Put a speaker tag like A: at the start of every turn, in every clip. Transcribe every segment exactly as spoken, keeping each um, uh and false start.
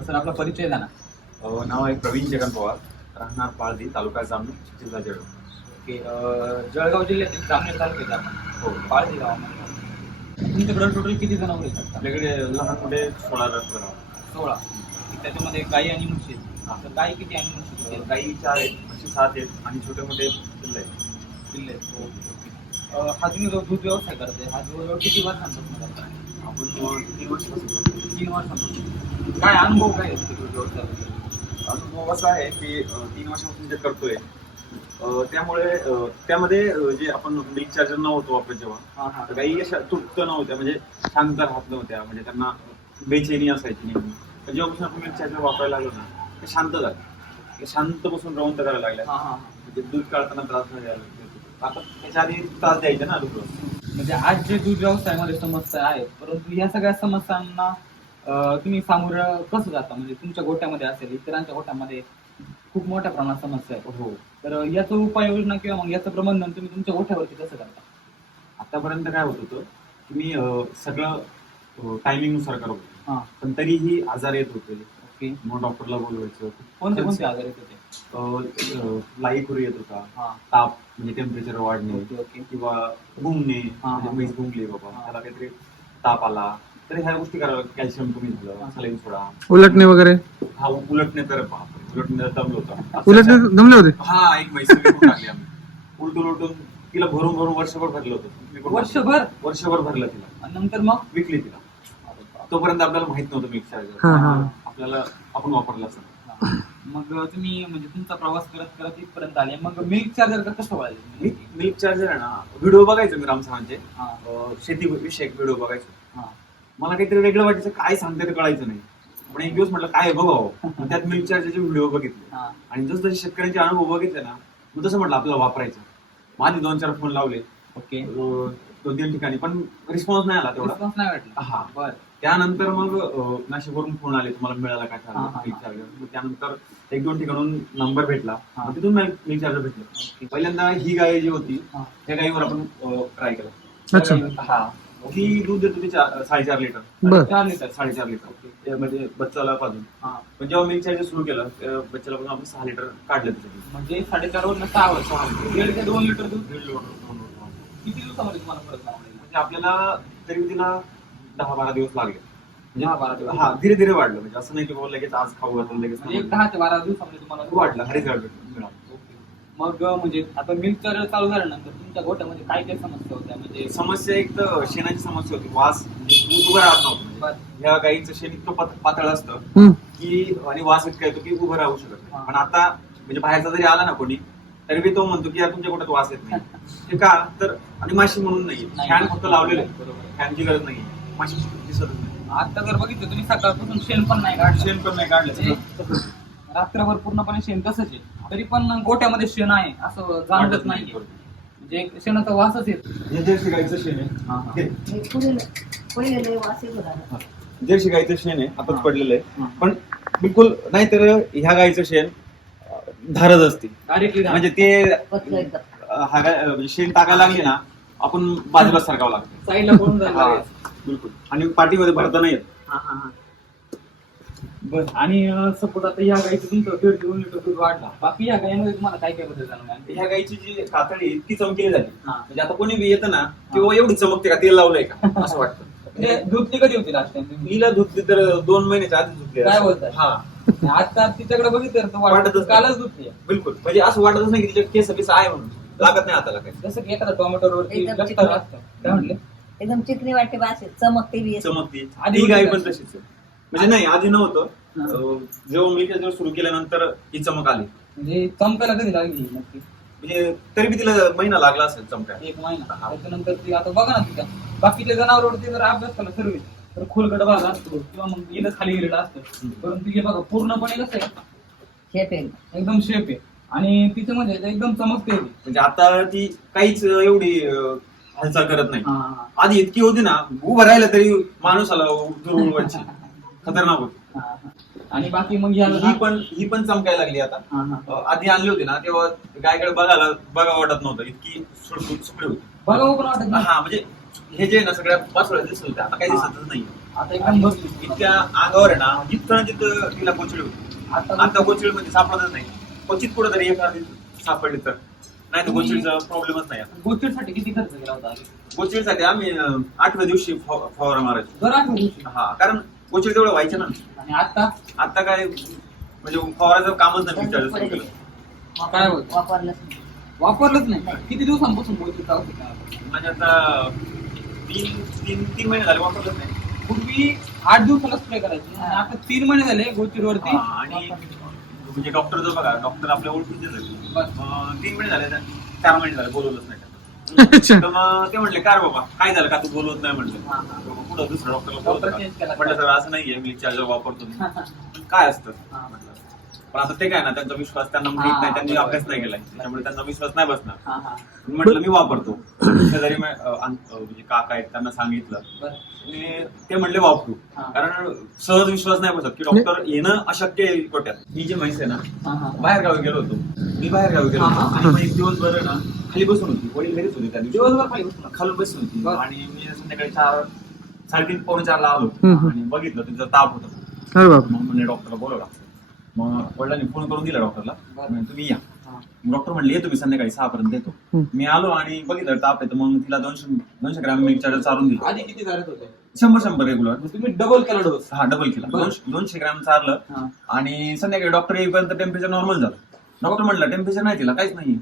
A: Sir आपला परिचय द्या ना.
B: अं, नाव आहे प्रवीण जगन पवार, राहणार पाळदी, तालुका जामनेर, जिल्हा जळगाव.
A: ओके. अं, जळगाव जिल्ह्यातील जामनेर तालुक्यात आपण
B: हो.
A: पाळधी गावामध्ये. तुमच्याकडे टोटल किती जनावरे आहेत?
B: आपल्याकडे लहान मोठे सोळा जनावर.
A: सोळा. त्याच्यामध्ये गाई आणि म्हशी आहेत.
B: हा.
A: तर गाई किती आणि म्हशी किती आहेत?
B: गाई चार आहेत, म्हशी सात आहेत आणि छोटे मोठे पिल्ले आहेत.
A: किल्ले आहेत. Okay okay. अं, हा तुम्ही जो दूध व्यवसाय करताय हा जवळजवळ किती वर्षांपासून करताय?
B: आपण अं, तीन वर्षापासून करतो.
A: तीन वर्षांपासून. काय अनुभव काय आहे दूध व्यवसायाबद्दल?
B: अनुभव असा आहे की अं, तीन वर्षापासून जे करतोय अं, त्यामुळे अं, त्यामध्ये अं, जे आपण मिल्क चार्जर नव्हतो वापरत जेव्हा,
A: हा हा.
B: तर गाई अशा तृप्त नव्हत्या, म्हणजे शांत राहत नव्हत्या, म्हणजे त्यांना बेचैनी असायची नेहमी. पण जेव्हापासून आपण मिल्क चार्जर वापरायला लागलो ना, ते शांत झालं. ते शांत बसून रवंत करायला लागल्या.
A: हा हा.
B: म्हणजे दूध काढताना त्रास नाही द्यायला. आता त्याच्या आधी त्रास द्यायचा ना दूध.
A: म्हणजे आज जे दूध व्यवसायामध्ये समस्या आहेत, परंतु या सगळ्या समस्यांना अं, तुम्ही सामोरं कसं जाता? म्हणजे तुमच्या गोट्यामध्ये असेल, इतरांच्या गोट्यामध्ये खूप मोठ्या प्रमाणात समस्या आहे.
B: हो.
A: तर याचं उपाययोजना किंवा मग याचं प्रबंधन तुम्ही तुमच्या गोठ्यावरती कसं करता?
B: आतापर्यंत काय होत होतं की मी अं, सगळं टायमिंग नुसार करत होतो,
A: हा.
B: पण तरीही आजार येत होते.
A: ओके.
B: मग डॉक्टरला बोलवायचं.
A: कोणते कोणते आजार येत होते?
B: अं, लाई खुरी येत होता,
A: हा.
B: ताप म्हणजे टेम्परेचर वाढणे,
A: ओके ओके.
B: किंवा गुंगणे,
A: हा, हा.
B: म्हणजे म्हैस गुंगली बाबा,
A: हा.
B: त्याला काहीतरी ताप आला, तर ह्या गोष्टी कराव्या. कॅल्शियम कमी झालं, सलाईन सोडा.
C: उलटणे वगैरे.
B: हा, उलटणे तर बापरे, उलटणे दमलो होता.
C: उलटणे दमले होते.
B: हा, एक म्हैस विकून टाकली आम्ही. उलटून उलटून तिला भरून भरून वर्षभर भरलं होतं.
A: वर्षभर?
B: वर्षभर भरलं तिला
A: आणि नंतर मग
B: विकली तिला. तोपर्यंत आपल्याला माहित नव्हतं मिल्क
C: हा,
B: चार्जर.
C: हा.
B: आपल्याला आपण वापरलं असं.
A: मग तुम्ही म्हणजे तुमचा प्रवास करत करत इथपर्यंत आले. मग मिल्क चार्जर कसं वळाले?
B: मिल्क चार्जर आहे ना, व्हिडिओ बघायचो मी रामसाहेबांचे,
A: हा
B: अं, शेती विषयक व्हिडिओ बघायचो.
A: हा.
B: मला काहीतरी वेगळं वाटायचं, काय सांगते ते कळायचं नाही. पण एक दिवस म्हटलं काय बघावं, मग त्यात मिल्क चार्जरचे व्हिडिओ बघितले.
A: हा.
B: आणि जसं जसे शेतकऱ्यांचे अनुभव बघितले ना, मग तसं म्हटलं आपल्याला वापरायचं. माझे दोन चार फोन लावले
A: ओके.
B: अं, दोन तीन ठिकाणी, पण रिस्पॉन्स नाही आला तेवढा.
A: रिस्पॉन्स नाही वाटला.
B: हा.
A: बर.
B: त्यानंतर मग अं, नाशिकवरून फोन आले, तुम्हाला मिळाला काय
A: हा, हा, हा.
B: Milk charger. मग त्यानंतर एक दोन ठिकाणून नंबर भेटला,
A: हा.
B: मग तिथून मिल्क चार्जर भेटलं. पहिल्यांदा ही गाय जी होती,
A: हा.
B: त्या गायीवर आपण ट्राय केला.
C: अच्छा.
B: हा, ती दूध देत होती चार- साडेचार लिटर.
C: बर.
A: चार लिटर.
B: साडेचार लिटर ते म्हणजे बच्चाला पाजून.
A: हा.
B: पण जेव्हा मिल्क चार्जर सुरू केलं, त्या बच्चाला पण आपण सहा लिटर काढलं त्याच्यातून.
A: म्हणजे साडेचार वर सहा वर्ष. दीड ते दोन लिटर दूध.
B: दीड लिटर, दोन लिटर.
A: किती दिवसामध्ये तुम्हाला फरक जाणवला?
B: म्हणजे आपल्याला तरी तिला दहा बारा दिवस लागले. म्हणजे
A: दहा बारा दिवस.
B: हा, धीरे धीरे वाढलं. म्हणजे असं नाही की बाबा लगेच आज खाऊ घातलं लगेच
A: म्हणजे एक
B: नाही.
A: दहा ते बारा दिवसामध्ये तुम्हाला
B: वाढलं, हरित मिळालं.
A: ओके. मग म्हणजे आता मिल्क चार्जर चालू झाल्यानंतर तुमच्या गोठ्यामध्ये काय काय समस्या होत्या? म्हणजे
B: समस्या एक तर शेणाची समस्या होती, वास, म्हणजे दूध उभं राहत नव्हतं.
A: बर.
B: ह्या गाईचं शेण इतकं पात- पातळ असतं
C: हम्म.
B: की, आणि वास इतका येतो की उभं राहू शकत
A: हा.
B: नाही. पण आता म्हणजे बाहेरचा जरी आला ना कोणी, तरी बी तो म्हणतो की यार तुमच्या कुठे वास येत नाही. ते का तर, आणि माशी म्हणून नाही,
A: नाही.
B: फॅन फक्त लावलेले,
A: बरोबर.
B: फॅनची गरज नाही, माशी दिसतच नाही.
A: आता जर बघितलं तुम्ही सकाळपासून शेण पण नाही काढलं.
B: शेण पण नाही काढलं.
A: म्हणजे रात्रभर पूर्णपणे शेण तसंच आहे, तरी पण गोट्यामध्ये शेण आहे असं जाणवत नाही. म्हणजे एक शेणाचा वासच येतो.
B: हे जर्सी गाईचं शेण
A: हा, हा.
B: आहे.
D: पहिले लय वास येत होता.
B: हे जर्सी गाईचं शेण आहे, आताच
A: हा.
B: पडलेलं आहे.
A: हा.
B: पण बिलकुल नाही, तर ह्या गाईचं शेण अं, धारच असते.
A: डायरेक्टली
B: म्हणजे ते
D: पतलं एकदम.
B: अं, हा गाय- म्हणजे शेण टाकायला लागली ना, आपण बाजूला सरकावं लागतं.
A: साईडला पळून
B: हा,
A: जायला.
B: बिलकुल. आणि पाठीमध्ये भरता नाही येत.
A: हा, हा, हा. बरं. आणि सपोज आता या गाईचं तुमचं दीड दोन लिटर दूध वाढला, बाकी या गायीमध्ये तुम्हाला काय काय बदल जाणवला?
B: ह्या गाईची जी कातडी इतकी चमकेली झाली,
A: हा.
B: म्हणजे आता कोणी बी येतं ना, किंवा एवढी चमकते का, तेल लावलंय का असं वाटतं.
A: म्हणजे धुतली कधी होती लास्ट टाइम तुम्ही?
B: हिला धुतली तर दोन महिन्याच्या आधी धुतली.
A: काय बोलताय?
B: हा,
A: आता तिच्याकडे बघितलं तर
B: वाटतच
A: वाटत
B: नाही.
A: कालच धुतली.
B: बिलकुल. म्हणजे असं वाटतच नाही की तिच्या केस केस आहे म्हणून, लागत नाही हाताला काही.
A: जसं की एखादा टोमॅटोवरती
D: एकदम
A: लष्कर
D: चिकन.
A: असतं. काय म्हटले?
D: एकदम चिकनी वाटते वास येत, चमकते बी येते.
B: चमकती.
A: आधी
B: ही गाय
A: होती
B: पण
A: का?
B: तशीच आहे. म्हणजे नाही, आधी नव्हतं.
A: हा.
B: अं, जेव्हा मी त्याच्यावर सुरू केल्यानंतर ही चमक आली.
A: म्हणजे चमकायला कधी लागली नक्की?
B: म्हणजे तरी बी तिला महिना लागला असेल चमकायला.
A: एक महिना.
B: हा.
A: त्याच्यानंतर ती आता बघा ना तिच्या बाकीच्या जनावरवरती जर अभ्यास केला सर्व तर खोलगड भाग असतो किंवा मग गेलं खाली गेलेलं असतं,
B: हम्म.
A: परंतु हे बघा पूर्णपणे कसं आहे,
D: शेप एकदम.
A: एकदम शेप आहे आणि तिचं म्हणजे एकदम चमकते ती.
B: म्हणजे आता ती काहीच एवढी अं, हालचाल करत नाही.
A: हा, हा,
B: आधी इतकी होती ना, उभं राहिलं तरी माणूसाला दुर्वळवायची, खतरनाक होती.
A: हा, हा. आणि बाकी मग या
B: ही पण ही पण चमकायला लागली आता.
A: हा, हा.
B: अं, आधी आणली होती ना, तेव्हा गायकडे बघायला बघा वाटत नव्हतं, इतकी सुटसुट सुकडी होती.
A: बघा पण वाटत नाही.
B: हा, म्हणजे हे जे आहे ना, सगळ्या पाचोळ्या दिसत होत्या, आता काही
A: हा.
B: दिसतच नाही.
A: आता एकदम बसली.
B: इतक्या अंगावर आहे ना जिथं जिथं तिला गोचळी होती.
A: आता
B: आता गोचळीमध्ये सापडतच नाही. क्वचित कुठं तरी एखादी सापडली तर, नाही तर गोचळीचा प्रॉब्लेमच नाही आता.
A: गोचिडसाठी किती खर्च केला होता?
B: गोचळीसाठी आम्ही अं, आठव्या दिवशी फव- फवारा मारायचो.
A: दर आठवड्या दिवशी.
B: हा, कारण गोचळी तेवढं व्हायचं ना.
A: आणि आता
B: आता काय म्हणजे फवाराचं कामच नाही चालू सुरू केलं.
A: काय बोलतो?
D: वापरलंच नाही.
A: वापरलंच नाही. किती दिवसांपासून गोचिड चालू होती?
B: म्हणजे आता तीन तीन तीन महिने झाले वापरलंच नाही.
A: पूर्वी आठ दिवसाला स्प्रे करायची आणि आता तीन महिने झाले गोचिडवरती.
B: हा, आणि म्हणजे डॉक्टर जो बघा, डॉक्टर आपल्या ओळखीचे झाले.
A: बस.
B: अं, तीन महिने झाले, चार महिने झाले बोलवलंच नाही.
C: अच्छा.
B: तर मग ते म्हटले काय रे बाबा काय झालं का तू बोलवत नाही म्हटलं.
A: हा, हा.
B: पुढं दुसऱ्या डॉक्टरला
A: डॉक्टर
B: बोलवलं
A: चेंज
B: का?
A: केला.
B: म्हटलं सर असं नाहीये, मी चार्जर वापरतो मी. काय असतं
A: हा.
B: म्हटलं. पण आता ते काय ना, त्यांचा विश्वास त्यांना माहित नाही, त्यांनी
A: हा,
B: अभ्यास नाही केलाय, त्याच्यामुळे त्यांचा विश्वास नाही बसणार.
A: हा, हा.
B: म्हटलं मी वापरतो. शेजारी मी, अं, अं, म्हणजे काका आहेत त्यांना सांगितलं.
A: बरं.
B: आणि ते म्हणले वापरू.
A: हा.
B: कारण सहज विश्वास नाही बसत की डॉक्टर येणं अशक्य आहे कोट्यात. ही जी म्हैस आहे ना,
A: हा, हा.
B: बाहेर गावी गेलो होतो मी बाहेर गावी गेलो
A: हा,
B: होतो
A: हा.
B: आणि मग एक दिवस बरं ना खाली बसून होती. वडील घरीच होते त्या दिवशी.
A: दिवसभर खाली बसून.
B: खालून बसून होती
A: बरं.
B: आणि मी संध्याकाळी चार साडेतीन पावणे चारला आलो
C: हम्म.
B: आणि बघितलं तिचा ताप होता.
C: अरे बाप.
B: मग म्हणजे डॉक्टरला बोलवला. मग वडिलांनी फोन करून दिला डॉक्टरला,
A: बरं.
B: म्हणे, तुम्ही या.
A: हा.
B: डॉक्टर म्हणले येतो मी संध्याकाळी सहा पर्यंत येतो.
C: हम्म.
B: मी आलो आणि बघितलं ताप येतो. मग तिला दोनशे दोनशे ग्रॅम मिल्क चार्जर चालून दिलं.
A: आधी किती झाले होते?
B: शंभर शंभर रेग्युलर.
A: मग तुम्ही डबल केला डोस.
B: हा, डबल केला.
A: बरं.
B: दोनशे दोनशे ग्रॅम चारलं
A: हा.
B: आणि संध्याकाळी डॉक्टर येईपर्यंत टेम्परेचर नॉर्मल झालं. डॉक्टर म्हणलं टेम्परेचर नाही तिला काहीच नाही.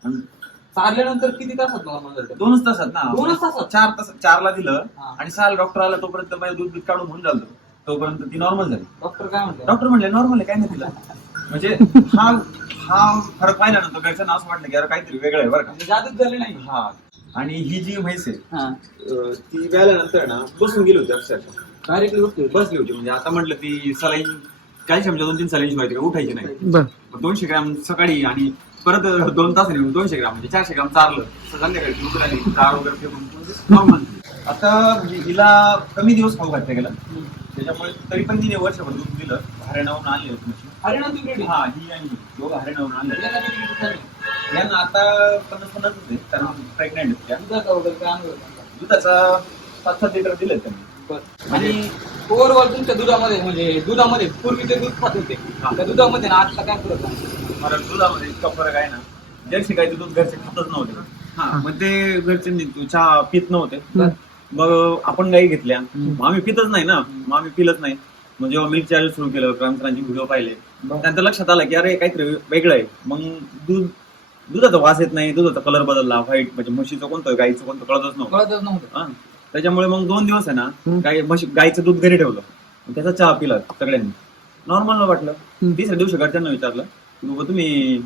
A: चालल्यानंतर किती तासात नॉर्मल झालं?
B: दोनच तासात ना.
A: दोनच तासात?
B: चार तास चारला दिलं
A: हा.
B: आणि सहाला डॉक्टर आला तोपर्यंत माझं दूध दूध काढून होऊन झालं. तोपर्यंत ती नॉर्मल झाली.
A: डॉक्टर काय म्हणतो?
B: डॉक्टर म्हणले नॉर्मल आहे काय नाही तिला. म्हणजे हा हा फरक पाहिला ना, तो घरच्यांना असं वाटलं की यार काहीतरी वेगळं आहे बरं का.
A: म्हणजे जादूच झाले नाही.
B: हा, आणि ही जी म्हैस आहे
A: हा.
B: अं, ती व्याल्यानंतर ना बसून गेली होती अक्षरशः.
A: डायरेक्टली बसली.
B: बसली होती. म्हणजे आता म्हटलं ती सलाईन कॅल्शियमच्या दोन तीन सलाईनची माहिती का उठायची नाही.
C: बर.
B: दोनशे ग्रॅम सकाळी आणि परत दोन तास दोनशे ग्रॅम म्हणजे चारशे ग्रॅम चारलं. संध्याकाळी दूध आली चार वगैरे फेकून नॉर्मल. आता म्हणजे हिला कमी दिवस खाऊ घातलं गेलं, त्याच्यामुळे तरी पण तिने वर्षभर दूध दिलं. हरियाणावरून आणले होते म्हशी.
A: हरियाणा तुम्ही ready?
B: हा, ही आणि ही दोघं हरियाणावरून आणले.
A: याला किती दिवस झाले?
B: यांना आता पन्नास पन्नास होते, कारण प्रेग्नेंट आहेत त्या.
A: दुधाचा वगैरे काय अनुभव आहे तुमचा?
B: दुधाचा सात सात लिटर दिले त्यांनी.
A: बरं. आणि ओव्हरऑल तुमच्या दुधामध्ये म्हणजे दुधामध्ये पूर्वी ते दूध खात होते,
B: हा.
A: त्या दुधामध्ये ना आता काय फरक आहे?
B: मला दुधामध्ये इतका फरक आहे ना. जर्सी गाईचं दूध घरचे खातच नव्हते. हा, मग ते घरचे चहा पित नव्हते.
C: हम्म.
B: मग आपण गाई घेतल्या,
A: हम्म.
B: मग आम्ही पितच नाही ना, मग आम्ही पिलच नाही. मग जेव्हा मिल्क चार्जर सुरू केलं, क्रांतरांचे व्हिडिओ पाहिले,
A: बरं.
B: त्यानंतर लक्षात आलं की अरे काहीतरी वेगळं आहे. मग दूध दुधाचा वास येत नाही, दुधाचा कलर बदलला, व्हाईट म्हणजे म्हशीचं कोणतं गाईचं कोणतं कळतच नव्हतं.
A: कळतच नव्हतं.
B: हा. त्याच्यामुळे मग दोन दिवस आहे ना
C: हम्म.
B: गाई म्हशी गाईचं दूध घरी ठेवलं, मग त्याचा चहा पिला सगळ्यांनी. नॉर्मल वाटलं.
C: हम्म.
B: तिसऱ्या दिवशी घरच्यांना विचारलं की बाबा तुम्ही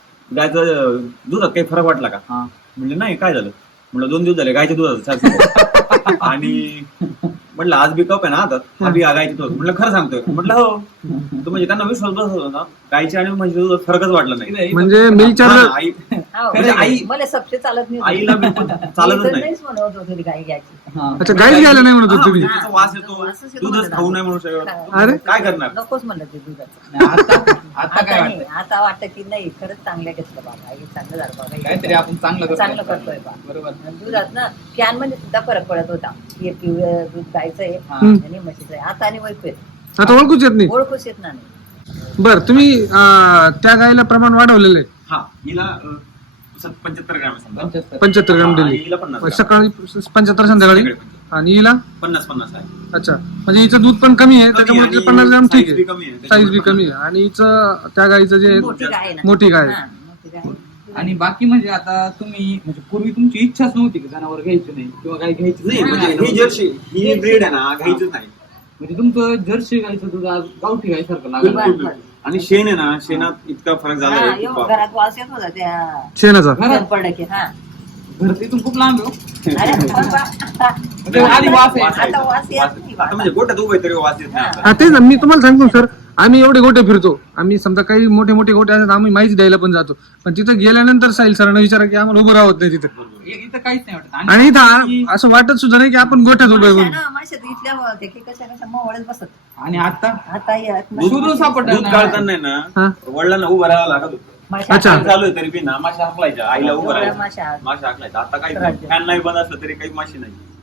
B: गायचं दुधात काही फरक वाटला का?
A: हा.
B: म्हणजे नाही, काय झालं? म्हटलं दोन दिवस झाले गायच्या दुधाचा चहा पितो. आणि म्हटलं आज बी कप आहे ना हातात, हा बी गायची दूध. म्हटलं खरं सांगतोय. म्हटलं हो. तर म्हणजे त्यांना विश्वास बसत होता ना, गायच्या आणि म्हशीच्या दुधात फरकच वाटला नाही.
A: इथं-
C: म्हणजे मिल्क
B: हा,
C: चार्जर
B: आई
D: हो,
B: म्हणजे आई
D: मला सबसे चालत नाही.
B: आईला बिलकुल चालतच
D: मी तर
B: नाही.
D: नाहीच म्हणत होते गाई घ्यायची.
A: हा.
C: अच्छा, गाईच घ्यायला नाही म्हणत होत तुम्ही?
B: हा, त्याचा वास येतो,
D: वासच येतो
B: दूधच
D: म्हणलं.
B: खाऊ नये म्हणून सगळं.
C: अरे?
B: काय करणार?
D: नकोच म्हणलं ते दुधाचं.
A: नाही, आता आता
D: आता
A: काय
D: नाही,
A: वाटतं?
D: आता वाटतं की नाही खरंच चांगलं घेतलं बाबा, आई चांगलं झालं बाबा.
A: काहीतरी आपण चांगलं करतोय.
D: चांगलं करतोय बा.
A: बरोबर.
D: आणि दुधात ना कॅन मध्ये सुद्धा फरक पडत होता. हे पिवळं दूध गायचं आहे
A: हा.
D: आणि म्हशीचं आहे. आता आणि वैकू येत
C: आता ओळखूच येत नाही.
D: ओळखूच येत नाही.
C: बर, तुम्ही अं, त्या गायला प्रमाण वाढवलेलं आहे.
B: हा, हिला अं, सत- पंच्याहत्तर ग्रॅम आहे समजा.
A: पंच्याहत्तर.
C: पंच्याहत्तर ग्राम
B: हा, आणि
C: दिली
B: हिला पन्नास ग्रॅम.
C: सकाळी पंच्याहत्तर, संध्याकाळी. आणि हिला
B: पन्नास पन्नास आहे.
C: अच्छा, म्हणजे हिचं दूध पण कमी आहे,
B: कमी
C: त्याच्यामुळे
B: आणि
C: ते पन्नास ग्राम ठीक
B: size बी
C: आहे.
B: कमी आहे.
C: साईज बी कमी आहे. आणि हिचं त्या गाईचं जे
D: मोठी गाय आहे ना.
C: मोठी गाय आहे.
D: हा, मोठी गाय आहे.
A: आणि बाकी म्हणजे आता तुम्ही म्हणजे पूर्वी तुमची इच्छाच नव्हती की जनावर घ्यायची नाही किंवा गाय घ्यायची
B: नाही, म्हणजे ही जर्सी ही ब्रीड आहे ना, घ्यायचीच नाही.
A: म्हणजे तुमचं जर्सी गायचं दूध आज गावठी गायसारखं
B: बिलकुल,
A: लागलं.
B: बिलकुल. आणि शेण आहे ना, शेणात इतका फरक झाला
D: हा,
B: आहे की
D: एवढं
B: बाप.
D: घरात वास येत होता त्या
C: शेणाचा.
A: घरात
D: पडलं की. हा.
A: घर तिथून खूप लांब आहे हो.
D: अरे बाबा.
A: म्हणजे आधी वास आहे.
B: वास आहे.
D: आता वास येत
B: वास-
D: नाही
B: आता म्हणजे गोट्यात उभे तरी वास येत नाही
D: हा.
B: आता.
C: हा, तेच ना, मी तुम्हाला सांगतो सर, आम्ही एवढे गोटे फिरतो. आम्ही समजा काही मोठे मोठे गोटे असतात, आम्ही माहिती द्यायला पण जातो. पण तिथं गेल्यानंतर साहिल सरांना विचारा की आम्हाला उभं राहत नाही तिथं.
A: इ- इथं काहीच नाही वाटत.
C: आणि इथं आ- असं वाटत सुद्धा नाही की आपण गोठ्यात उभे
D: माश्या
C: म्हणून.
D: ना, माश्या तर इथल्या होत्या की कशा कशा मोवळच बसत.
A: आणि आता
D: आता येत नाही.
A: शोधून सापडणार
B: दूध
A: नाही.
B: काढताना आहे
C: हा.
B: ना, वडिलांना उभं राहावं लागत होतं.
D: माश्या
C: अच्छा.
B: फॅन चालू आहे तरी बी ना माशा हाकलायच्या, आईला उभं
D: एवढ्या
B: राहायचं.
D: माश्या.
B: माशा हाकलायच्या. आता काय
D: राज्य.
B: फॅन नाही बंद असलं तरी काही माशी नाही.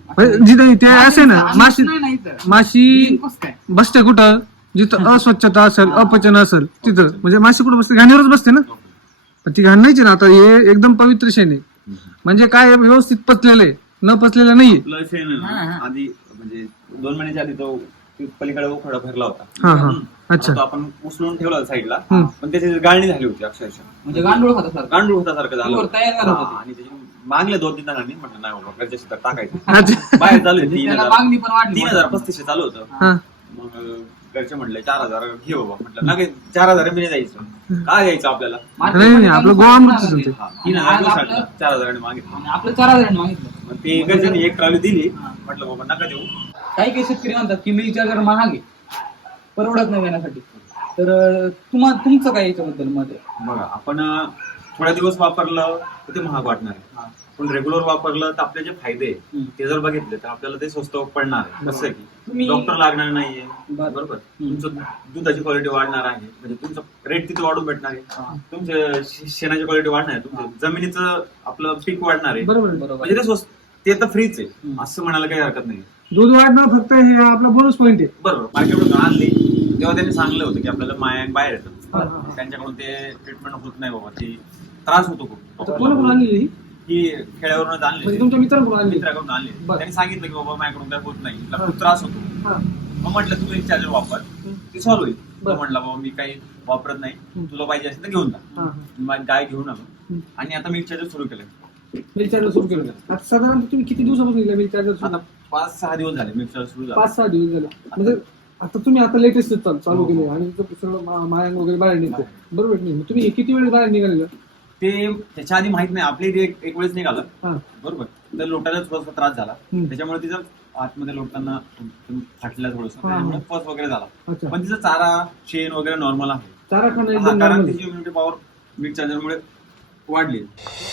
C: म्हणजे जिथे ते असे ना माशी
A: नाही, नाही तर.
C: माशी
A: कसं काय?
C: बसते कुठं जिथं अस्वच्छता असेल अपचन असेल तिथं म्हणजे माशी कुठं बसते घाणीवरच बसते ना पण ती घाण नाहीची ना आता हे एकदम पवित्र शेण आहे म्हणजे काय आहे, व्यवस्थित पचलेलं आहे न पचलेलं नाहीये
B: आपलं शेण आहे ना, आधी म्हणजे दोन महिन्याच्या आधी तो पलीकडे उखडा भरला होता.
C: हा हा
B: हम्म.
C: अच्छा
B: तो आपण उचलून ठेवला साईडला,
C: हम्म.
B: पण त्याची गाळणी झाली होती अक्षरशः.
A: म्हणजे गांडूळ खाता सर
B: गांडूळ होतासारखं झालं
A: बरोबर,
B: होतं.
A: तयार झालं होतं
B: हा,
A: ते.
B: आणि त्याची मागले दोन तीन जणांनी म्हटलं नाही बाबा गरजेचं तर टाकायचं.
C: अच्छा
B: बाहेर चालू आहे
A: म्हणजे
B: तीन
A: त्याला
B: हजार
A: मागणी पण वाढली
B: तीन हजार पस्तीसशे चालू होतं.
C: हा
B: मग घरचे म्हटले चार हजार घे बाबा. म्हटलं नाही चार हजार मी नाही जायचं, काय द्यायचं आपल्याला.
C: नाही, नाही, आपलं गोवामृतच होते.
B: हा, तीन हजार
A: आज
B: दिवस
A: आपलं-
B: वाटलं, चार हजारांनी मागितलं.
A: आणि आपलं चार हजार मागितलं.
B: मग ते घरच्यांनी एक ट्रॉली दिली. म्हटलं बाबा नका देऊ.
A: काही काही शेतकरी म्हणतात की मिल चार्जर महाग आहे परवडत नाही घेण्यासाठी तर अं, तुम्हा तुमचं काय याच्याबद्दल मत आहे?
B: बघा आपण अं, थोड्या दिवस वापरलं तर ते महाग वाटणार आहे, पण रेग्युलर वापरलं तर आपले जे फायदे आहे,
A: हम्म.
B: ते जर बघितले तर आपल्याला ते स्वस्त पडणार आहे. कसं आहे की
A: तुम्ही-
B: डॉक्टर लागणार नाहीये,
A: बरं.
B: बरोबर.
A: हम्म.
B: तुमचं दुधाची क्वालिटी वाढणार आहे, म्हणजे तुमचं रेट तिथे वाढून भेटणार आहे. तुमच्या शे- शेणाची क्वालिटी वाढणार आहे, तुमचं जमिनीचं आपलं पीक वाढणार आहे.
C: बरोबर आहे.
A: बरोबर
B: म्हणजे ते स्वस्त ते तर फ्रीच आहे,
A: हम्म.
B: असं म्हणायला काही हरकत नाही.
C: दूध वाढणं फक्त हे आपला बोनस पॉईंट आहे
B: बरोबर. मार्केटमधून आणली तेव्हा त्यांनी सांगलं होतं की आपल्याला माया बाहेर येतं,
C: हा, हा, हा.
B: त्यांच्याकडून ते ट्रीटमेंट होत नाही बाबा, ती त्रास होतो
C: आता
B: खूप.
C: कोणाकडून आणली ही?
B: ही खेड्यावरूनच
C: म्हणजे
B: आणली,
C: तुमच्या मित्राकडून आणली
B: मित्राकडून आणली.
C: बरं.
B: त्यांनी सांगितलं की बाबा माझ्याकडून काय होत नाही, तुला
C: हा.
B: खूप त्रास होतो.
C: हा.
B: मग म्हटलं तू एक चार्जर वापर, ते सॉल्व्ह होईल.
C: बरं.
B: तो म्हटलं बाबा मी काही वापरत नाही,
C: हम्म.
B: तुला पाहिजे असेल तर घेऊन जा.
C: हा, हा.
B: माझी गाय घेऊन आलो
C: हम्म.
B: आणि आता मी चार्जर सुरू केलं.
C: मिल चार्जर सुरू केलं आता साधारणतः तुम्ही किती दिवसापासून केलं मिल चार्जर
B: आता
C: सुरू?
B: पाच सहा दिवस झाले मी चार्जर सुरू झालं.
C: पाच सहा दिवस झाले म्हणजे आता तुम्ही आता लेटेस्ट चालू चालू केले आणि तिथं सगळं मा- मायांग वगैरे बाहेर निघतो बरोबर की नाही मग तुम्ही हे किती वेळ बाहेर निघालेलं
B: ते त्याच्या आधी माहित नाही, आपली ते एक एक वेळेस निघालं
C: हा
B: बरोबर, तर लोटायला थोडासा त्रास झाला.
C: हम्म.
B: त्याच्यामुळे तिचं आतमध्ये लोटताना फाटल्या थोडस,
C: हा.
B: त्याच्यामुळे फस वगैरे झाला.
C: अच्छा
B: पण तिचं चारा चेन वगैरे नॉर्मल आहे.
C: चारा खाणं
B: हा,
C: एकदम
B: कारण
C: normal.
B: तिची इम्युनिटी पॉवर मिल्क चार्जरमुळे वाढली.